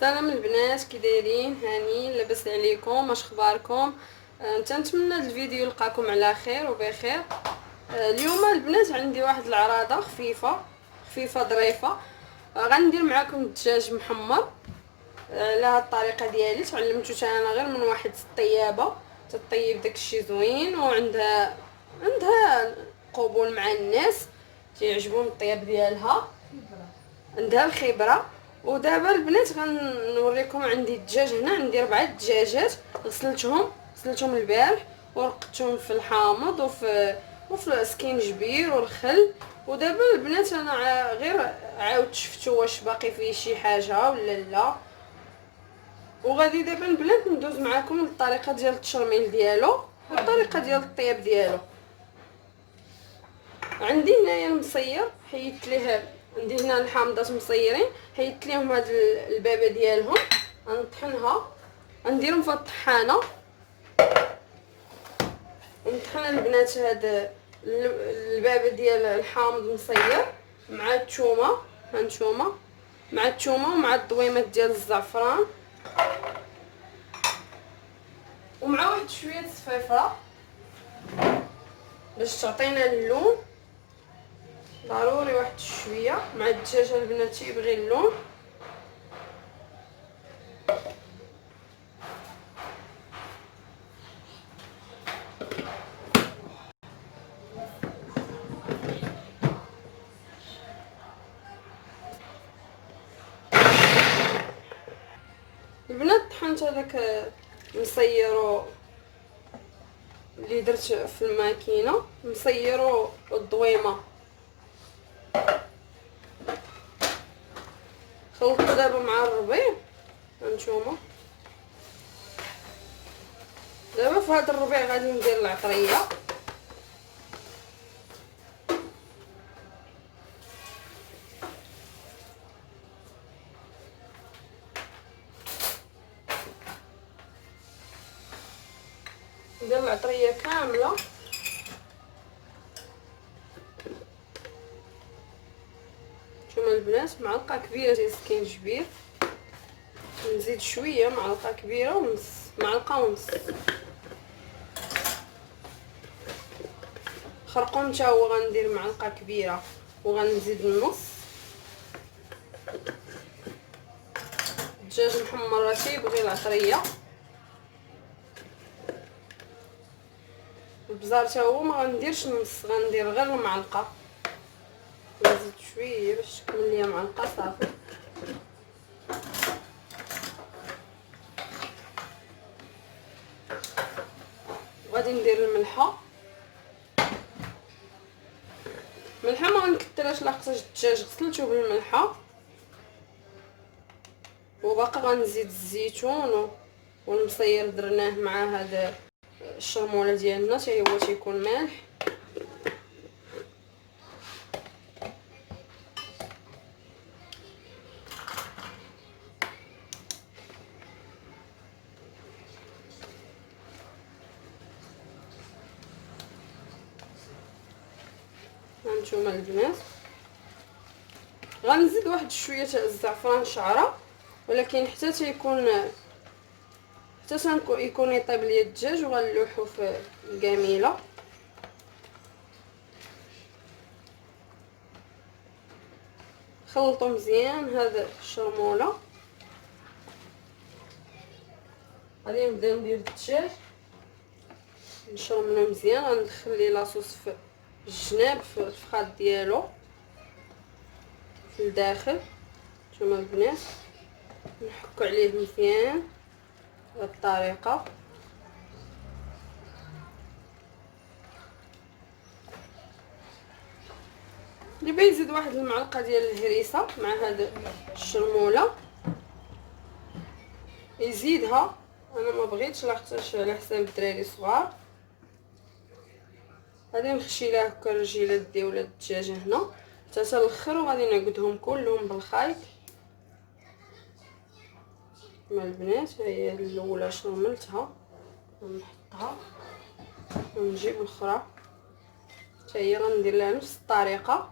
سلام البنات، كي دايرين؟ هانيين؟ لاباس عليكم؟ اش اخباركم؟ تنتمنى هذا الفيديو يلقاكم على خير وبخير. اليوم البنات عندي واحد العراضه خفيفه ظريفه. غندير معاكم الدجاج محمر على هاد الطريقه ديالي. تعلمته انا غير من واحد الطيابه تطيب داكشي زوين، وعندها قبول مع الناس، تيعجبهم الطياب ديالها، عندها الخبره. ودابا البنات غنوريكم. عندي الدجاج هنا، عندي 4 دجاجات غسلتهم البارح ورقدتهم في الحامض وفي السكينجبير والخل. ودابا البنات انا غير عاودت شفتو واش باقي فيه شي حاجه ولا لا. وغادي دابا البنات ندوز معكم الطريقه ديال التشرميل ديالو والطريقه ديال الطياب ديالو. عندي هنايا المصير حيدت ليه، عندي هنا الحامضات مصيرين حيدت ليهم هاد البابه ديالهم، غنطحنها، غنديرهم في الطحانه. نطحن البنات هاد البابه ديال الحامض مصير مع الثومه، هانتوما، مع الثومه ومع الضويمات ديال الزعفران ومع واحد شويه الصفيفره باش تعطينا اللون. ضروري واحد شويه مع الدجاج البنات تيبغي اللون. البنات طحنت هذاك مصيرو اللي درت في الماكينه، مصيرو الضويمه، خلطت دابا مع الربيع. هانتوما دابا في هذا الربيع غادي ندير العطريه. ندير العطريه كامله. نتوما البنات معلقه كبيره ديال السكينجبير، نزيد شويه معلقه كبيره ونص، معلقه ونص. خرقوم حتى هو غندير معلقه كبيره وغنزيد النص. الدجاج محمر راه تيبغي العطريه. البزار حتى هو ما غنديرش نص، غندير غير المعلقه، نزيد شويه باش تكمل ليا معلقه صافي. غادي ندير الملحه ما غنكثرهاش لحقاش الدجاج غسلته بالملحه. وباقي غنزيد الزيتون والمصير درناه مع هذا الشرموله ديالنا حتى هو تيكون مالح. هانتوما البنات غنزيد واحد شويه تاع الزعفران شعره، ولكن حتى يكون يطيب ليا الدجاج وغنلوحو في الكاميله. خلطوا مزيان هذا الشرموله. غادي نبدا ندير الدجاج، نشرملو مزيان. غندخل ليه لاصوص في الجناب في الفخاد ديالو في الداخل. نتوما البنات نحكو عليه مزيان بهذه الطريقه. اللي بغى يزيد واحد المعلقه ديال الهريسه مع هذا الشرموله يزيدها. انا ما بغيتش لحقاش على حساب الدراري الصغار. غادي نخشي لها هكا الرجيلات ديال الدجاجه هنا حتى الاخر، وغادي نعقدهم كلهم بالخيط. مع البنات هي الاولى شرملتها ونحطها ونجيب الاخرى حتى هي غندير لها نفس الطريقه.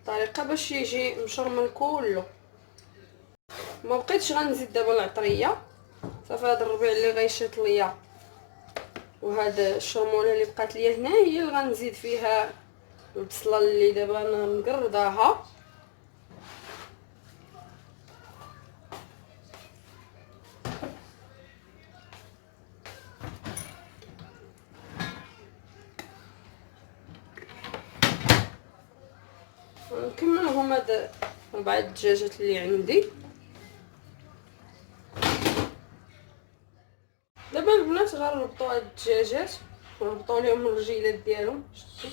الطريقه باش يجي مشرمل كله. ما بقيتش غنزيد دابا العطريه، صافي هذا الربيع اللي غيشيط ليا وهاد الشرموله اللي بقات ليا هنا هي اللي غنزيد فيها البصله اللي دابا انا مقرداها. نكملهم هاد 4 دجاجات اللي عندي. دابا البنات غنربطوا هاد الدجاجات ونربطوا لهم الرجيلات ديالهم. شتي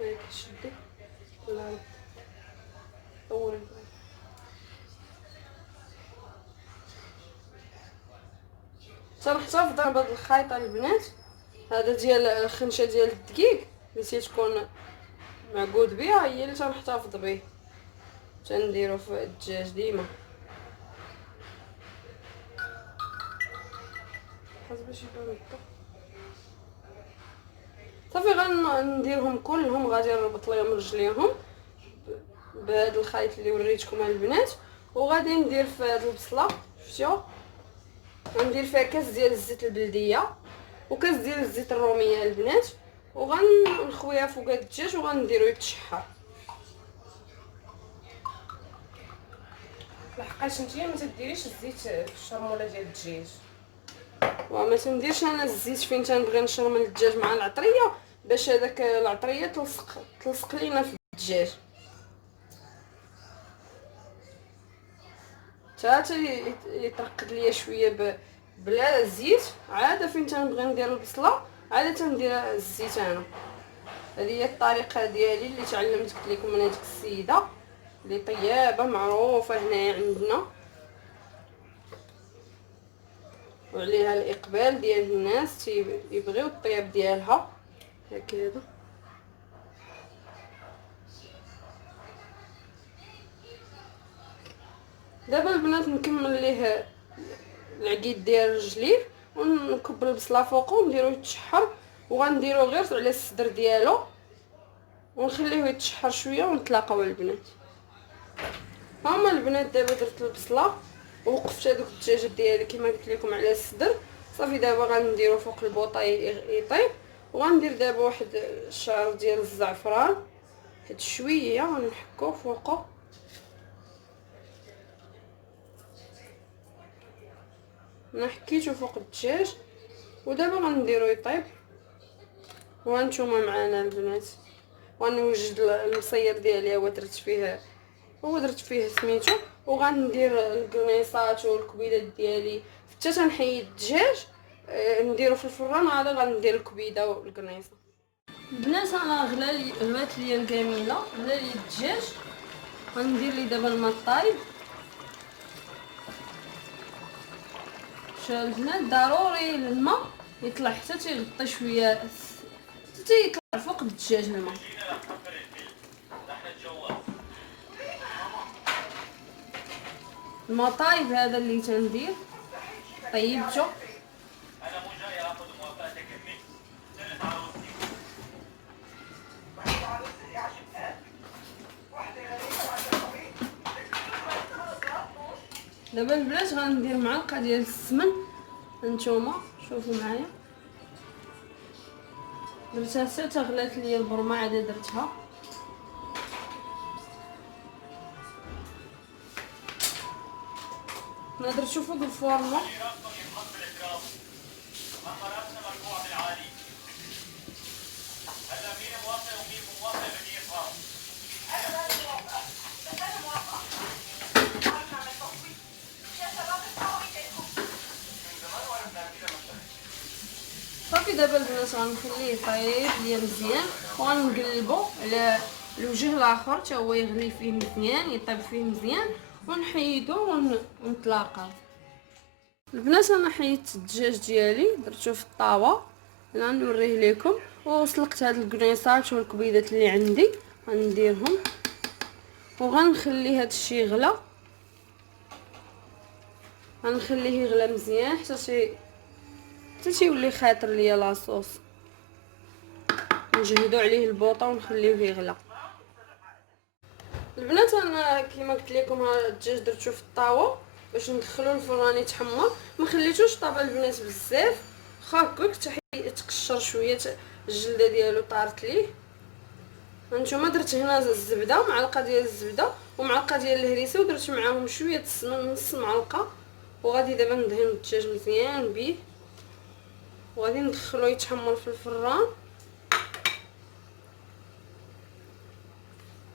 هاك شدي لا طوري تنحتفظ بهاد الخيطه البنات. هذا ديال الخنشه ديال الدقيق اللي تيكون معقود بها، هي اللي تنحتفظ به، تنديرو في الدجاج ديما حسب باش يبان هكا. صافي غنديرهم كلهم، غادي نربط ليهم رجليهم بهذا الخيط اللي وريتكم البنات. وغادي ندير في هذه البصله، شفتوا غندير فيها كاس ديال الزيت البلديه وكاس ديال الزيت الروميه البنات، وغنخويها فوق الدجاج وغنديرو يتشحر. لحقاش نتيا ما تديريش الزيت في الشرموله ديال الدجاج. وما تنديرش انا الزيت فين تنبغي نشرمل الدجاج مع العطريه باش هذاك العطريه تلصق لينا في الدجاج. حتى يترقد ليا شويه بلا زيت، عاده فين تنبغي ندير البصله عاده تندير الزيت انا. هذه هي الطريقه ديالي اللي تعلمت قلت لكم من هذيك السيده اللي طيابه معروفه هنايا عندنا وعليها الاقبال ديال الناس يبغيو الطياب ديالها هكذا. دابا البنات نكمل ليه العقيد ديال الرجلين ونكب البصله فوقو ونديرو يتشحر، وغنديرو غير على الصدر ديالو ونخليه يتشحر شويه ونتلاقاو البنات. هما البنات دابا درت البصله ووقفت هذوك الدجاجات ديالي كما قلت لكم على الصدر. صافي دابا غنديرو فوق البوطه يطيب، وغندير دابا واحد الشعر ديال الزعفران هاد شويه ونحكو فوقه. انا حكيتو فوق الدجاج ودابا غنديرو يطيب. وهانتوما معانا البنات ونوجد المصير ديالي هو درت فيه سميتو، وغندير القرنيصات والكبيدات ديالي حتى تنحيد الدجاج نديرو في الفران، عاد غندير الكبيده والقرنيصه. البنات انا غلات ليا الكاميله، غلا لي الدجاج، غندير لي دابا الماء طايب. البنات ضروري الماء يطلع حتى تيغطي شويه، حتى يطلع فوق الدجاج الماء. الماء طايب هذا اللي تندير طيبته. دابا البنات غندير معلقه ديال السمن، هانتوما شوفوا معايا درتها حتى غلات ليا البرمه عاد درتها. نقدر تشوفوا بالفورمه صافي. دابا البنات غنخليه يطيب ليا مزيان وغنقلبو على الوجه الاخر حتى هو يغلي فيه مزيان يطيب فيه مزيان ونحيدو ونتلاقاو. البنات انا حيدت الدجاج ديالي درتو في الطاوه انا نوريه لكم، وسلقت هاد الكريسات والكبيدات اللي عندي غنديرهم وغنخلي هاد الشي يغلى، غنخليه يغلى مزيان حتى تيولي خاطر ليا لاصوص. نجهدوا عليه البوطه ونخليوه يغلى. البنات انا كيما قلت لكم ها الدجاج درتو في الطاوه باش ندخلو الفران يتحمر. ما خليتوش طابا البنات بزاف، هكاك حتى تقشر شويه الجلده ديالو طارت ليه. هانتوما درت هنا الزبده، معلقه ديال الزبده ومعلقه ديال الهريسه، ودرت معاهم شويه السمن، نص معلقه. وغادي دابا ندهن الدجاج مزيان بيه، وغادي ندخلو يتحمر في الفران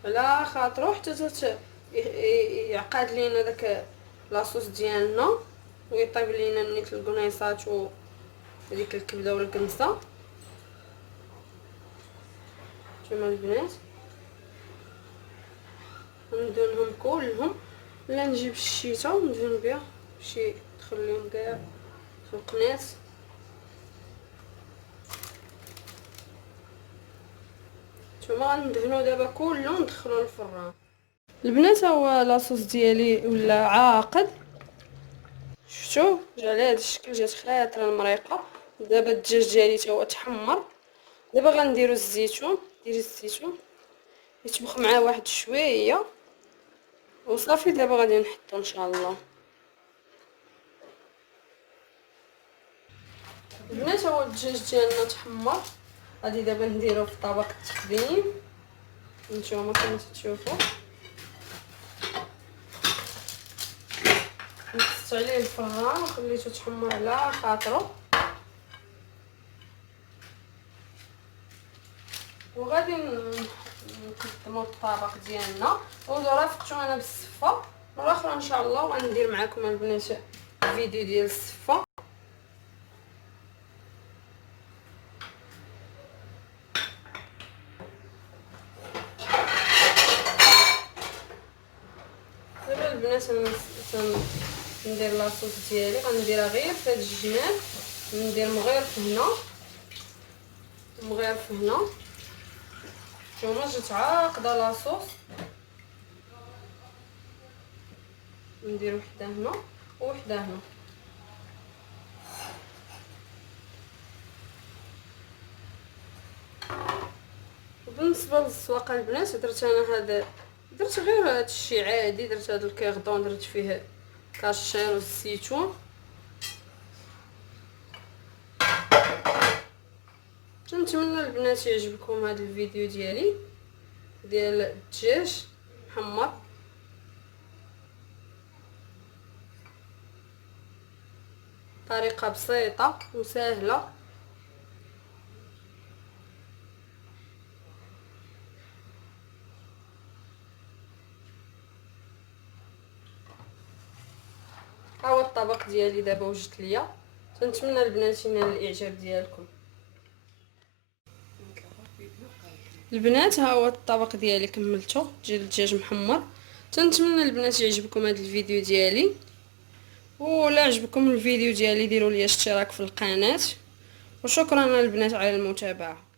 على خاطرو حتى يعقد لينا داك لاصوص ديالنا ويطيب لينا نيت القنيصات وديك الكبده ولا الكنسه. نتوما البنات ندهنهم كلهم، ولا نجيب الشيته وندهن بها باش يدخل لهم كاع في القنيص. نتوما غندهنو دابا كله ندخلو للفران. البنات هو لاصوص ديالي ولا عاقد، شفتوا جا على هذا الشكل، جات خاطره المريقه. دابا الدجاج ديالي تا هو تحمر. دابا غنديروا الزيتون، ديري الزيتون يطبخ معاه واحد شويه وصافي. دابا غادي نحطو ان شاء الله. البنات هو الدجاج ديالنا تحمر، غادي دابا نديروه في طبق التقديم. نتوما كما تشوفوا نقصت عليه الفران وخليته يتحمر على خاطرو، وغادي نقدموا الطبق ديالنا. ورافقتو انا بالصفه مره اخرى ان شاء الله، وغندير معكم البنات الفيديو ديال الصفه. دابا البنات ندير لاصوص ديالي، غنديرها غير في هذا الجناب، ندير مغيرف هنا ومغيرف هنا. نتوما جات عاقده لاصوص، ندير وحده هنا ووحده هنا. بالنسبه للسواقه البنات درت انا هذا، درت غير هذا الشيء عادي، درت هذا الكيردون، درت فيه كاشير والزيتون. نتمنى البنات يعجبكم هذا الفيديو ديالي ديال الدجاج محمر. طريقه بسيطه وسهله. ها هو الطبق ديالي دابا وجدت ليا. نتمنى البنات ينال الاعجاب ديالكم. البنات ها هو الطبق ديالي كملته ديال الدجاج محمر. تنتمنى البنات يعجبكم هذا الفيديو ديالي، ولا عجبكم الفيديو ديالي ديروا لي اشتراك في القناه، وشكرا البنات على المتابعه.